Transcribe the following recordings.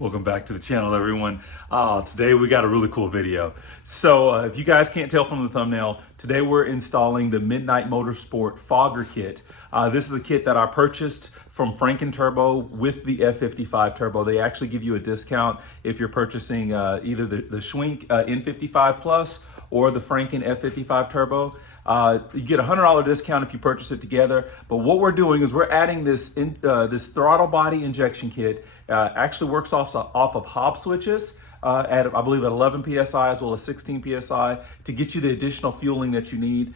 Welcome back to the channel, everyone. Today we got a really cool video. So if you guys can't tell from the thumbnail, today we're installing the Midnight Motorsport Fog'r kit. This is a kit that I purchased from Franken Turbo with the F55 turbo. They actually give you a discount if you're purchasing either the Schwink N55 Plus or the Franken F55 turbo. You get a $100 discount if you purchase it together. But what we're doing is we're adding this this throttle body injection kit. Actually works off of hob switches at, I believe, at 11 PSI as well as 16 PSI to get you the additional fueling that you need.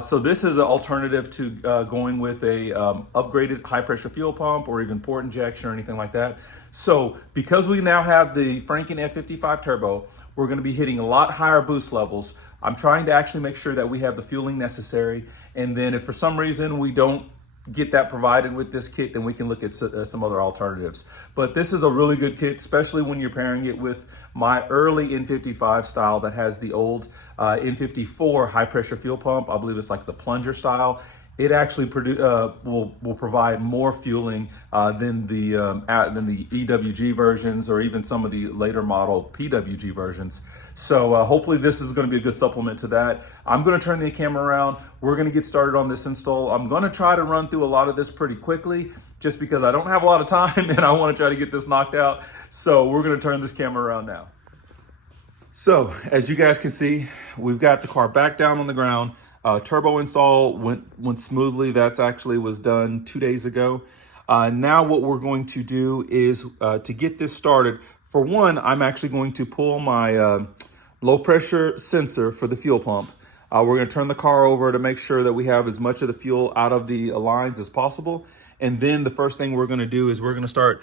So this is an alternative to going with a upgraded high pressure fuel pump or even port injection or anything like that. So because we now have the Franken F55 turbo, we're going to be hitting a lot higher boost levels. I'm trying to actually make sure that we have the fueling necessary. And then if for some reason we don't get that provided with this kit, then we can look at some other alternatives. But this is a really good kit, especially when you're pairing it with my early N55 style that has the old N54 high pressure fuel pump. I believe it's like the plunger style. It actually will provide more fueling than the EWG versions or even some of the later model PWG versions. So hopefully this is going to be a good supplement to that. I'm going to turn the camera around. We're going to get started on this install. I'm going to try to run through a lot of this pretty quickly just because I don't have a lot of time and I want to try to get this knocked out. So we're going to turn this camera around now. So as you guys can see, we've got the car back down on the ground. Turbo install went smoothly. That's actually was done 2 days ago. Now what we're going to do is to get this started, for one, I'm actually going to pull my low pressure sensor for the fuel pump. We're going to turn the car over to make sure that we have as much of the fuel out of the lines as possible. And then the first thing we're going to do is we're going to start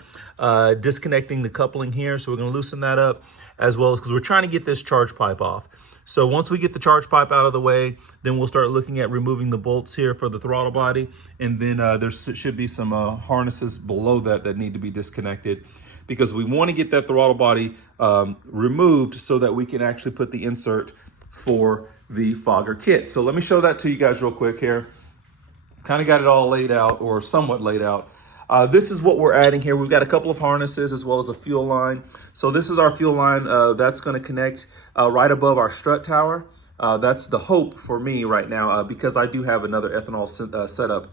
disconnecting the coupling here. So we're going to loosen that up as well as because we're trying to get this charge pipe off. So once we get the charge pipe out of the way, then we'll start looking at removing the bolts here for the throttle body. And then there should be some harnesses below that need to be disconnected because we want to get that throttle body removed so that we can actually put the insert for the Fog'r kit. So let me show that to you guys real quick here. Kind of got it all laid out or somewhat laid out. This is what we're adding here. We've got a couple of harnesses as well as a fuel line. So this is our fuel line that's going to connect right above our strut tower. That's the hope for me right now because I do have another ethanol setup.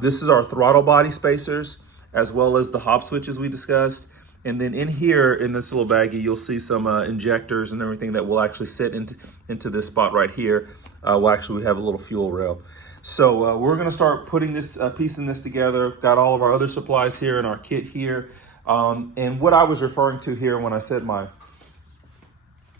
This is our throttle body spacers as well as the hob switches we discussed. And then in here in this little baggie, you'll see some injectors and everything that will actually sit into this spot right here. We'll actually have a little fuel rail. So we're going to start putting this piecing this together. Got all of our other supplies here in our kit here. And what I was referring to here when I said my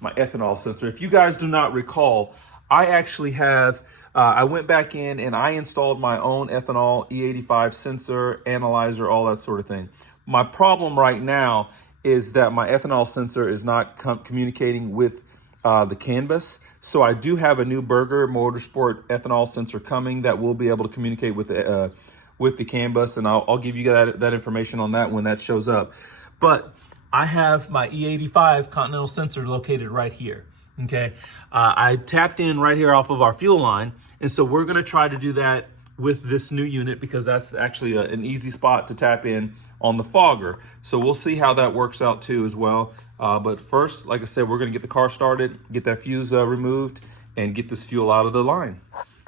ethanol sensor, if you guys do not recall, I actually have, I went back in and I installed my own ethanol E85 sensor, analyzer, all that sort of thing. My problem right now is that my ethanol sensor is not communicating with the CAN bus. So I do have a new Burger Motorsport ethanol sensor coming that will be able to communicate with the CAN bus, and I'll give you that information on that when that shows up. But I have my E85 Continental sensor located right here. Okay, I tapped in right here off of our fuel line, and so we're going to try to do that with this new unit because that's actually an easy spot to tap in on the Fog'r. So we'll see how that works out too as well. But first, like I said, we're going to get the car started, get that fuse removed, and get this fuel out of the line.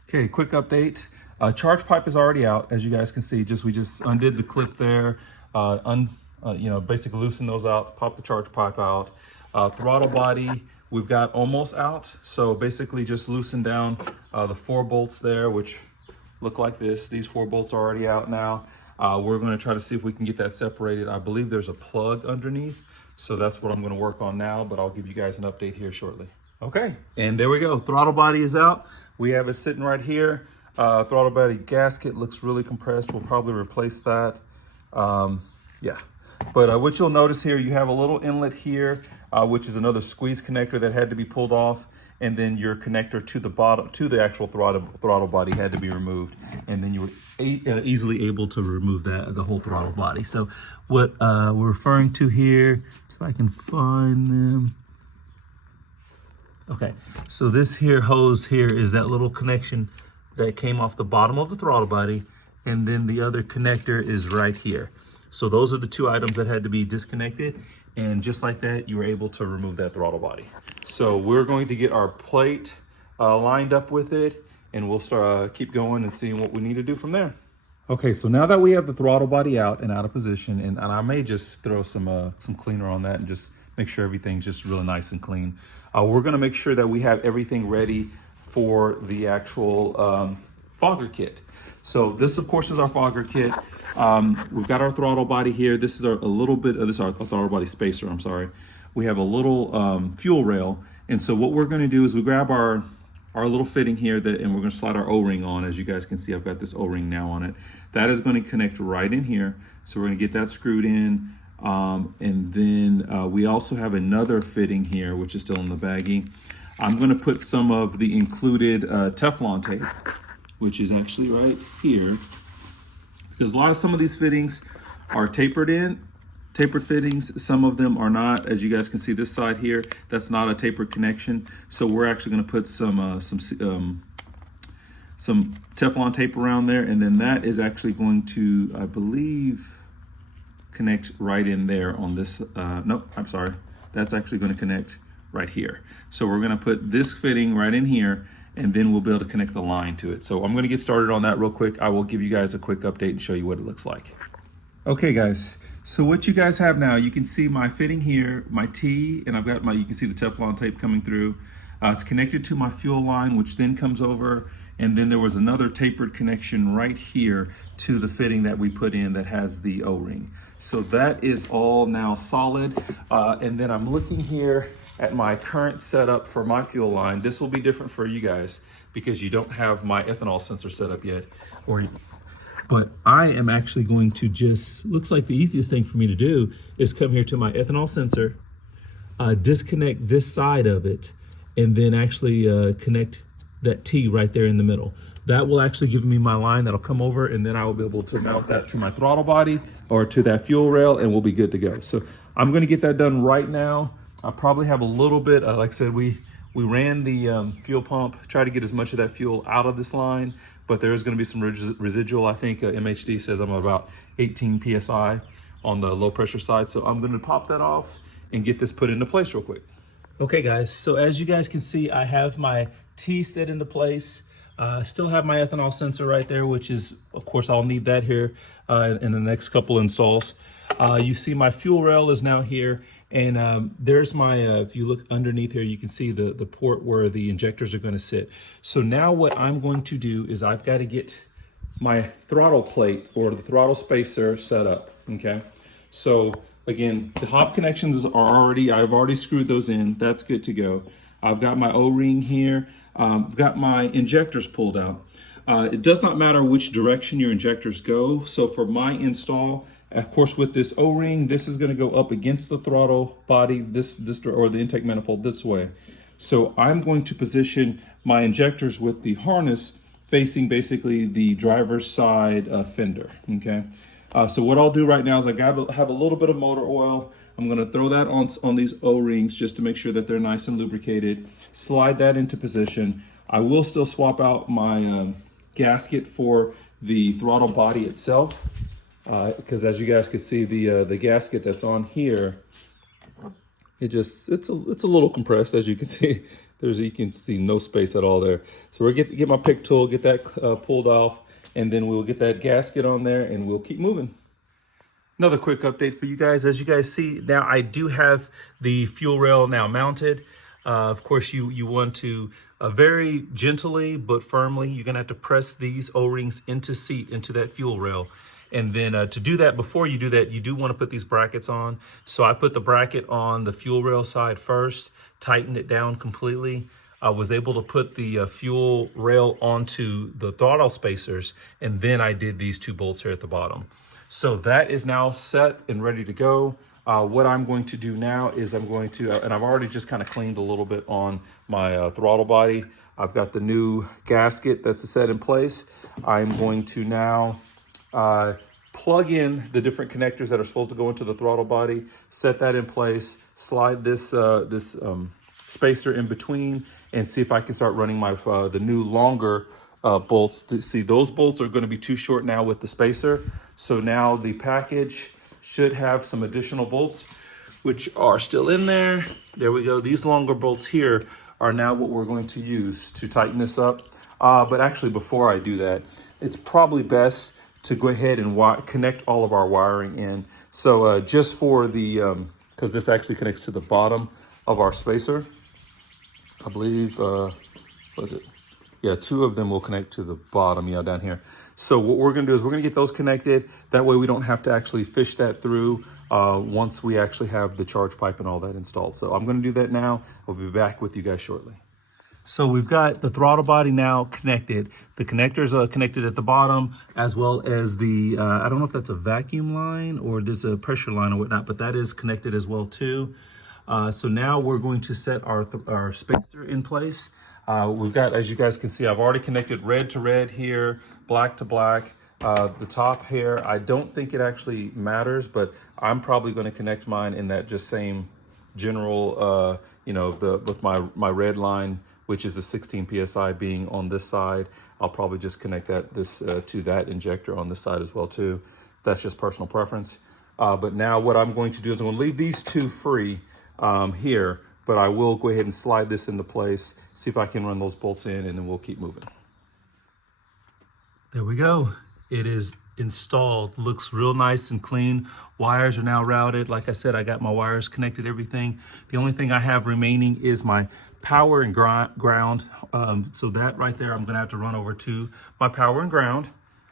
Okay, quick update. Charge pipe is already out, as you guys can see. We just undid the clip there, basically loosened those out, pop the charge pipe out. Throttle body, we've got almost out. So basically just loosen down the 4 bolts there, which look like this. These 4 bolts are already out now. We're going to try to see if we can get that separated. I believe there's a plug underneath. So that's what I'm going to work on now, but I'll give you guys an update here shortly. Okay, and there we go. Throttle body is out. We have it sitting right here. Throttle body gasket looks really compressed. We'll probably replace that. Yeah, but what you'll notice here, you have a little inlet here, which is another squeeze connector that had to be pulled off. And then your connector to the bottom, to the actual throttle body had to be removed. And then you were easily able to remove the whole throttle body. So what we're referring to here, if I can find them. Okay, so this here hose here is that little connection that came off the bottom of the throttle body. And then the other connector is right here. So those are the two items that had to be disconnected. And just like that, you were able to remove that throttle body. So we're going to get our plate lined up with it, and we'll start keep going and seeing what we need to do from there. Okay, so now that we have the throttle body out and out of position, and I may just throw some cleaner on that and just make sure everything's just really nice and clean. We're gonna make sure that we have everything ready for the actual Fog'r kit. So this, of course, is our Fog'r kit. We've got our throttle body here. This is our throttle body spacer, I'm sorry. We have a little fuel rail. And so what we're gonna do is we grab our little fitting here and we're gonna slide our O-ring on. As you guys can see, I've got this O-ring now on it. That is gonna connect right in here. So we're gonna get that screwed in. And then we also have another fitting here, which is still in the baggie. I'm gonna put some of the included Teflon tape, which is actually right here, because some of these fittings are tapered fittings. Some of them are not. As you guys can see, this side here, that's not a tapered connection. So we're actually going to put some Teflon tape around there, and then that is actually going to, I believe, connect right in there on this. Nope, I'm sorry. That's actually going to connect right here. So we're going to put this fitting right in here, and then we'll be able to connect the line to it. So I'm going to get started on that real quick. I will give you guys a quick update and show you what it looks like. Okay, guys. So what you guys have now, you can see my fitting here, my T, and I've got you can see the Teflon tape coming through. It's connected to my fuel line, which then comes over, and then there was another tapered connection right here to the fitting that we put in that has the O-ring. So that is all now solid. And then I'm looking here at my current setup for my fuel line. This will be different for you guys because you don't have my ethanol sensor set up yet. But I am actually going to looks like the easiest thing for me to do is come here to my ethanol sensor, disconnect this side of it, and then actually connect that T right there in the middle. That will actually give me my line that'll come over, and then I will be able to mount that to my throttle body or to that fuel rail, and we'll be good to go. So I'm gonna get that done right now. I probably have a little bit, like I said, we ran the fuel pump, try to get as much of that fuel out of this line, but there is going to be some residual. I think MHD says I'm about 18 PSI on the low pressure side. So I'm going to pop that off and get this put into place real quick. Okay, guys. So as you guys can see, I have my T set into place. Still have my ethanol sensor right there, which is, of course, I'll need that here in the next couple installs. You see my fuel rail is now here. And there's my, if you look underneath here, you can see the port where the injectors are going to sit. So now what I'm going to do is I've got to get my throttle plate or the throttle spacer set up, okay? So again, the hop connections I've already screwed those in. That's good to go. I've got my O-ring here. I've got my injectors pulled out. It does not matter which direction your injectors go. So for my install, of course, with this O-ring, this is going to go up against the throttle body, this or the intake manifold this way. So I'm going to position my injectors with the harness facing basically the driver's side fender. Okay. So what I'll do right now is I have a little bit of motor oil. I'm going to throw that on these O-rings just to make sure that they're nice and lubricated. Slide that into position. I will still swap out my gasket for the throttle body itself. Because as you guys can see, the gasket that's on here, it's a little compressed. As you can see, you can see no space at all there. So we're get my pick tool, get that pulled off, and then we'll get that gasket on there, and we'll keep moving. Another quick update for you guys. As you guys see, now I do have the fuel rail now mounted. Of course, you want to very gently but firmly, you're gonna have to press these O-rings into that fuel rail. And then to do that, before you do that, you do want to put these brackets on. So I put the bracket on the fuel rail side first, tightened it down completely. I was able to put the fuel rail onto the throttle spacers, and then I did these two bolts here at the bottom. So that is now set and ready to go. What I'm going to do now is I'm going to, and I've already just kind of cleaned a little bit on my throttle body. I've got the new gasket that's set in place. I'm going to now plug in the different connectors that are supposed to go into the throttle body, set that in place, slide this spacer in between, and see if I can start running my the new longer bolts. See, those bolts are going to be too short now with the spacer. So now the package should have some additional bolts, which are still in there. There we go. These longer bolts here are now what we're going to use to tighten this up. But actually, before I do that, it's probably best to go ahead and connect all of our wiring in. So just for the, because this actually connects to the bottom of our spacer, I believe, was it? Yeah, 2 of them will connect to the bottom, yeah, down here. So what we're gonna do is we're gonna get those connected. That way we don't have to actually fish that through once we actually have the charge pipe and all that installed. So I'm gonna do that now. I'll be back with you guys shortly. So we've got the throttle body now connected. The connectors are connected at the bottom, as well as the, I don't know if that's a vacuum line or there's a pressure line or whatnot, but that is connected as well too. So now we're going to set our spacer in place. We've got, as you guys can see, I've already connected red to red here, black to black. The top here, I don't think it actually matters, but I'm probably going to connect mine in that just same general, with my red line, which is the 16 PSI being on this side. I'll probably just connect that to that injector on this side as well too. That's just personal preference. But now what I'm going to do is I'm going to leave these 2 free here, but I will go ahead and slide this into place, see if I can run those bolts in, and then we'll keep moving. There we go. It is installed. Looks real nice and clean. Wires are now routed. Like I said, I got my wires connected, everything. The only thing I have remaining is my power and ground. So that right there, I'm gonna have to run over to my power and ground.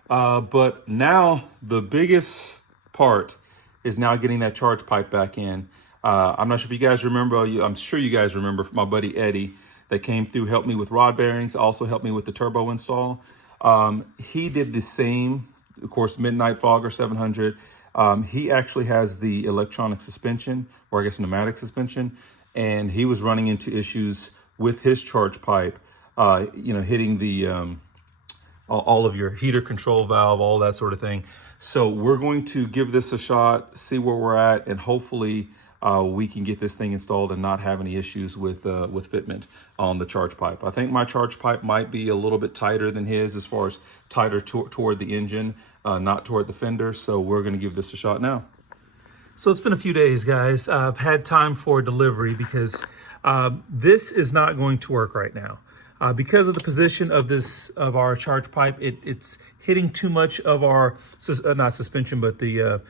But now the biggest part is now getting that charge pipe back in. I'm not sure if you guys remember, I'm sure you guys remember my buddy Eddie that came through, helped me with rod bearings, also helped me with the turbo install. He did the same, of course, Midnight Fog'r 700. He actually has the electronic suspension, or I guess pneumatic suspension, and he was running into issues with his charge pipe, hitting the all of your heater control valve, all that sort of thing. So we're going to give this a shot, see where we're at, and hopefully we can get this thing installed and not have any issues with fitment on the charge pipe. I think my charge pipe might be a little bit tighter than his, as far as tighter toward the engine, not toward the fender. So we're going to give this a shot now. So it's been a few days, guys. I've had time for delivery because this is not going to work right now. Because of the position of our charge pipe, it's hitting too much of our, not suspension, but the,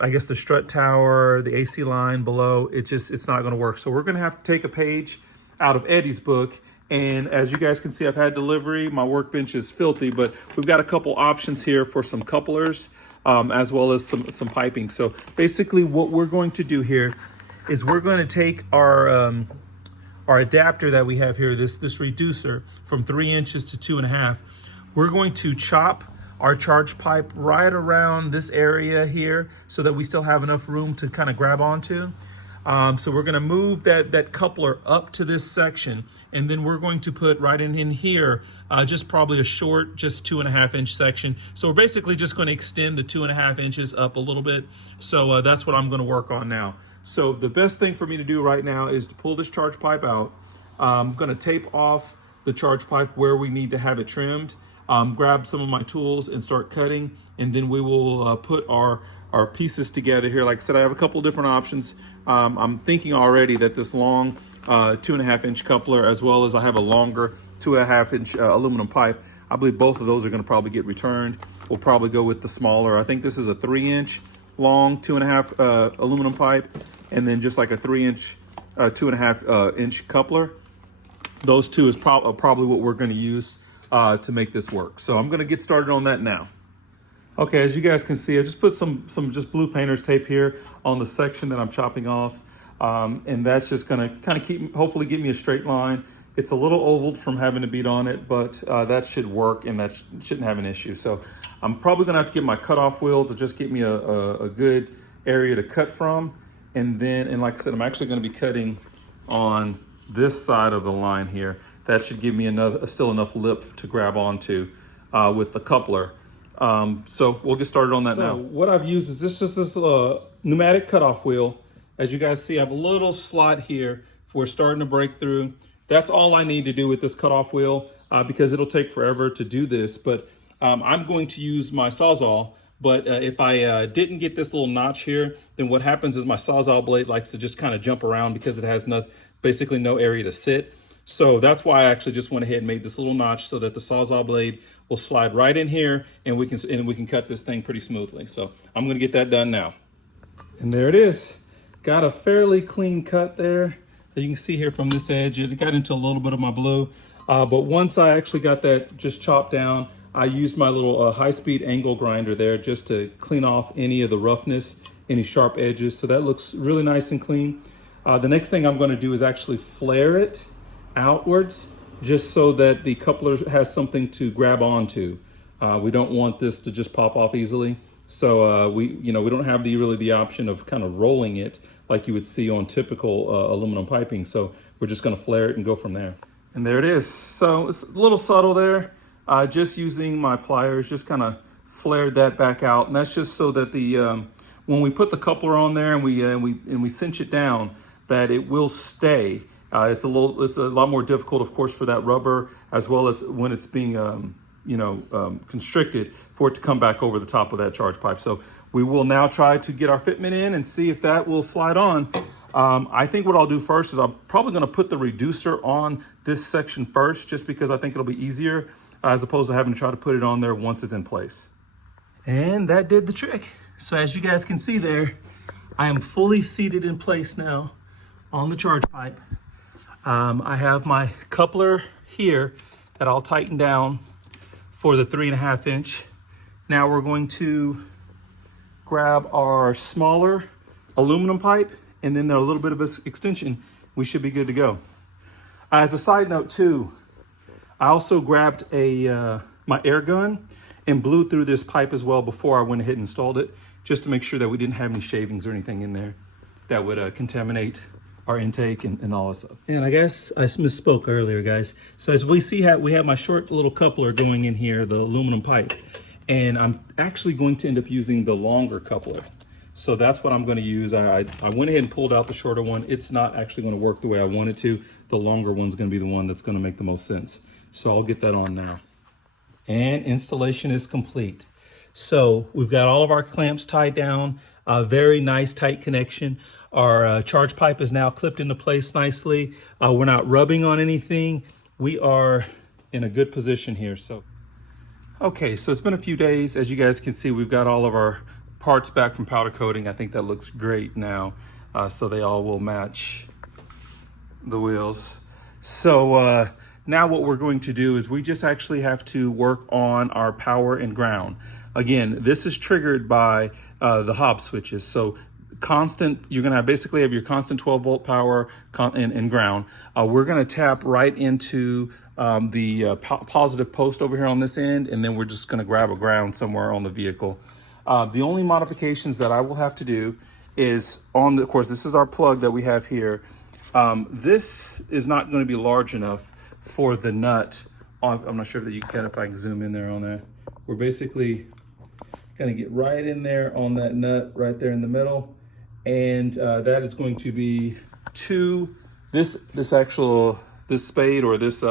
I guess the strut tower, the AC line below. It's not gonna work. So we're gonna have to take a page out of Eddie's book. And as you guys can see, I've had delivery. My workbench is filthy, but we've got a couple options here for some couplers, as well as some piping. So basically what we're going to do here is we're going to take our adapter that we have here, this reducer from 3 inches to 2.5. We're going to chop our charge pipe right around this area here so that we still have enough room to kind of grab onto. So we're going to move that coupler up to this section, and then we're going to put right in here just probably a short, just 2.5 inch section. So we're basically just going to extend the 2.5 inches up a little bit. So that's what I'm going to work on now. So the best thing for me to do right now is to pull this charge pipe out. I'm going to tape off the charge pipe where we need to have it trimmed. Grab some of my tools and start cutting, and then we will put our pieces together here. Like I said, I have a couple different options. I'm thinking already that this long 2.5 inch coupler, as well as I have a longer 2.5 inch aluminum pipe, I believe both of those are going to probably get returned. We'll probably go with the smaller. I think this is a 3 inch long 2.5 aluminum pipe, and then just like a 3 inch 2.5 inch coupler. Those two is probably what we're going to use to make this work. So I'm going to get started on that now. Okay, as you guys can see, I just put some just blue painter's tape here on the section that I'm chopping off, and that's just going to kind of hopefully give me a straight line. It's a little ovaled from having to beat on it, but that should work, and that shouldn't have an issue. So I'm probably going to have to get my cutoff wheel to just get me a good area to cut from, and like I said, I'm actually going to be cutting on this side of the line here. That should give me still enough lip to grab onto with the coupler. So we'll get started on that now. What I've used is this pneumatic cutoff wheel. As you guys see, I have a little slot here for starting to break through. That's all I need to do with this cutoff wheel because it'll take forever to do this. But I'm going to use my Sawzall, But if I didn't get this little notch here, then what happens is my Sawzall blade likes to just kind of jump around because it has basically no area to sit. So that's why I actually just went ahead and made this little notch so that the Sawzall blade will slide right in here, and we can cut this thing pretty smoothly. So I'm gonna get that done now. And there it is. Got a fairly clean cut there. As you can see here from this edge, it got into a little bit of my blue. But once I actually got that just chopped down, I used my little high-speed angle grinder there just to clean off any of the roughness, any sharp edges. So that looks really nice and clean. The next thing I'm going to do is actually flare it outwards, just so that the coupler has something to grab onto. We don't want this to just pop off easily. So we don't have really the option of kind of rolling it like you would see on typical aluminum piping. So we're just going to flare it and go from there. And there it is. So it's a little subtle there. Just using my pliers, just kind of flared that back out, and that's just so that the when we put the coupler on there and we cinch it down, that it will stay. It's a lot more difficult, of course, for that rubber, as well as when it's being constricted, for it to come back over the top of that charge pipe. So we will now try to get our fitment in and see if that will slide on. I think what I'll do first is I'm probably going to put the reducer on this section first, just because I think it'll be easier as opposed to having to try to put it on there once it's in place. And that did the trick. So as you guys can see there, I am fully seated in place now on the charge pipe. I have my coupler here that I'll tighten down for the 3.5 inch. Now we're going to grab our smaller aluminum pipe, and then a little bit of an extension. We should be good to go. As a side note too, I also grabbed my air gun and blew through this pipe as well before I went ahead and installed it, just to make sure that we didn't have any shavings or anything in there that would contaminate our intake and all that stuff. And I guess I misspoke earlier, guys. So as we see, we have my short little coupler going in here, the aluminum pipe, and I'm actually going to end up using the longer coupler. So that's what I'm going to use. I went ahead and pulled out the shorter one. It's not actually going to work the way I want it to. The longer one's going to be the one that's going to make the most sense. So I'll get that on now. And installation is complete. So we've got all of our clamps tied down, a very nice tight connection. Our charge pipe is now clipped into place nicely. We're not rubbing on anything. We are in a good position here. Okay, so it's been a few days. As you guys can see, we've got all of our parts back from powder coating. I think that looks great now. So they all will match the wheels. So now what we're going to do is we just actually have to work on our power and ground. Again, this is triggered by the Hobb switches. So constant, you're gonna basically have your constant 12 volt power and ground. We're gonna tap right into the positive post over here on this end, and then we're just gonna grab a ground somewhere on the vehicle. The only modifications that I will have to do is of course, this is our plug that we have here. This is not gonna be large enough for the nut. I'm not sure that you can, if I can zoom in there on that. We're basically gonna get right in there on that nut right there in the middle. And that is going to be this spade or this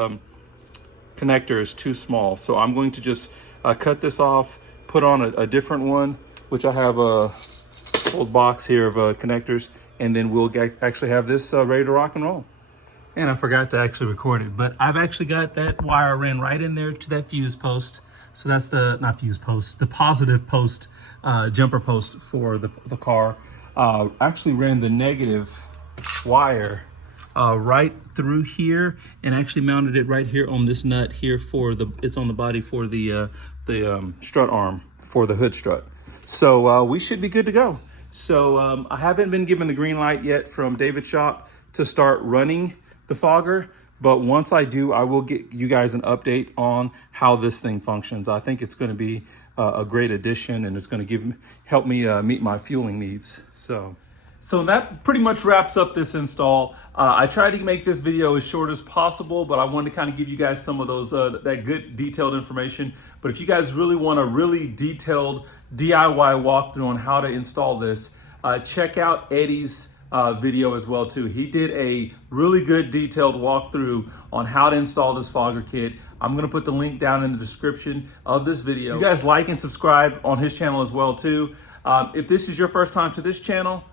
connector is too small. So I'm going to just cut this off, put on a different one, which I have a old box here of connectors, and then we'll actually have this ready to rock and roll. And I forgot to actually record it, but I've actually got that wire ran right in there to that fuse post. So that's not fuse post, the positive post, jumper post for the car. Actually ran the negative wire right through here, and actually mounted it right here on this nut here it's on the body for the strut arm for the hood strut. So we should be good to go. So I haven't been given the green light yet from David's shop to start running the Fog'r, but once I do, I will get you guys an update on how this thing functions. I think it's going to be a great addition, and it's going to help me meet my fueling needs. So that pretty much wraps up this install. I tried to make this video as short as possible, but I wanted to kind of give you guys some of those that good detailed information. But if you guys really want a really detailed DIY walkthrough on how to install this, check out Eddie's video as well too. He did a really good detailed walkthrough on how to install this fogger kit. I'm gonna put the link down in the description of this video. You guys like and subscribe on his channel as well too. If this is your first time to this channel,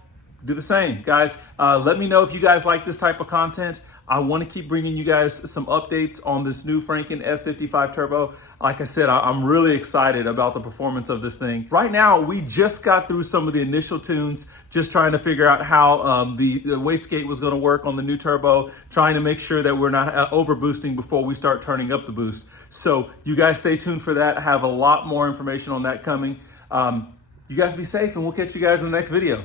do the same, guys. Let me know if you guys like this type of content. I want to keep bringing you guys some updates on this new Franken F55 Turbo. Like I said, I'm really excited about the performance of this thing. Right now, we just got through some of the initial tunes, just trying to figure out how the wastegate was going to work on the new turbo, trying to make sure that we're not over boosting before we start turning up the boost. So you guys stay tuned for that. I have a lot more information on that coming. You guys be safe, and we'll catch you guys in the next video.